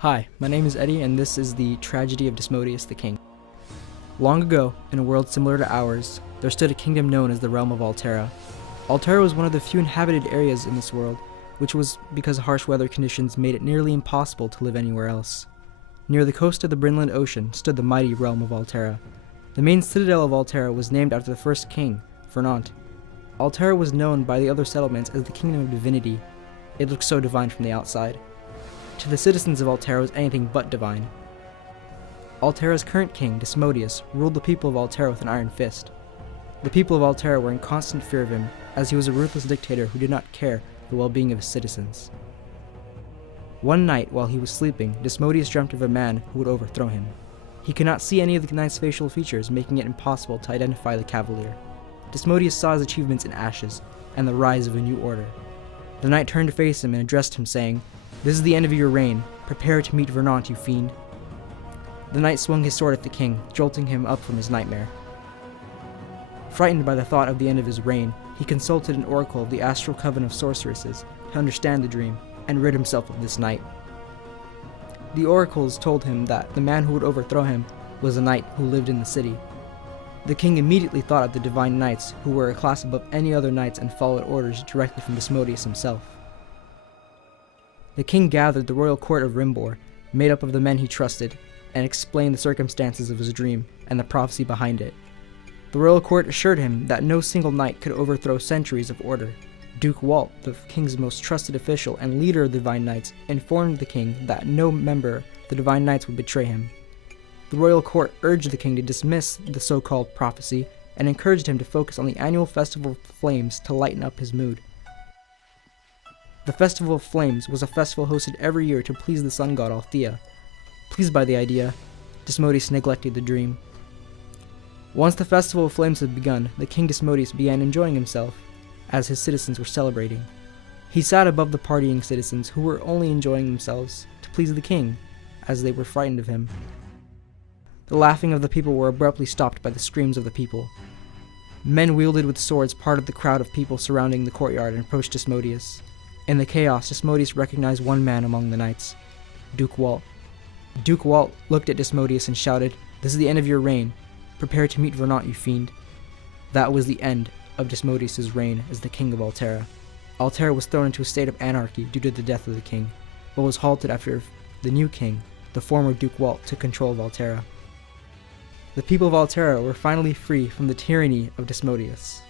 Hi, my name is Eddie, and this is the tragedy of Desmodeus the king. Long ago, in a world similar to ours, there stood a kingdom known as the realm of Altera. Altera was one of the few inhabited areas in this world, which was because harsh weather conditions made it nearly impossible to live anywhere else. Near the coast of the Brinland Ocean stood the mighty realm of Altera. The main citadel of Altera was named after the first king, Fernant. Altera was known by the other settlements as the Kingdom of Divinity. It looked so divine from the outside. To the citizens of Altera was anything but divine. Altera's current king, Desmodeus, ruled the people of Altera with an iron fist. The people of Altera were in constant fear of him, as he was a ruthless dictator who did not care for the well-being of his citizens. One night, while he was sleeping, Desmodeus dreamt of a man who would overthrow him. He could not see any of the knight's facial features, making it impossible to identify the cavalier. Desmodeus saw his achievements in ashes, and the rise of a new order. The knight turned to face him and addressed him, saying, "This is the end of your reign. Prepare to meet Fernant, you fiend." The knight swung his sword at the king, jolting him up from his nightmare. Frightened by the thought of the end of his reign, he consulted an oracle of the astral coven of sorceresses to understand the dream and rid himself of this knight. The oracles told him that the man who would overthrow him was a knight who lived in the city. The king immediately thought of the divine knights, who were a class above any other knights and followed orders directly from Desmodeus himself. The king gathered the royal court of Rimbor, made up of the men he trusted, and explained the circumstances of his dream and the prophecy behind it. The royal court assured him that no single knight could overthrow centuries of order. Duke Walt, the king's most trusted official and leader of the Divine Knights, informed the king that no member of the Divine Knights would betray him. The royal court urged the king to dismiss the so-called prophecy and encouraged him to focus on the annual Festival of Flames to lighten up his mood. The Festival of Flames was a festival hosted every year to please the sun god Althea. Pleased by the idea, Desmodeus neglected the dream. Once the Festival of Flames had begun, the King Desmodeus began enjoying himself, as his citizens were celebrating. He sat above the partying citizens who were only enjoying themselves to please the king, as they were frightened of him. The laughing of the people were abruptly stopped by the screams of the people. Men wielded with swords parted the crowd of people surrounding the courtyard and approached Desmodeus. In the chaos, Desmodeus recognized one man among the knights, Duke Walt. Duke Walt looked at Desmodeus and shouted, "This is the end of your reign. Prepare to meet Fernant, you fiend." That was the end of Desmodeus' reign as the king of Altera. Altera was thrown into a state of anarchy due to the death of the king, but was halted after the new king, the former Duke Walt, took control of Altera. The people of Altera were finally free from the tyranny of Desmodeus.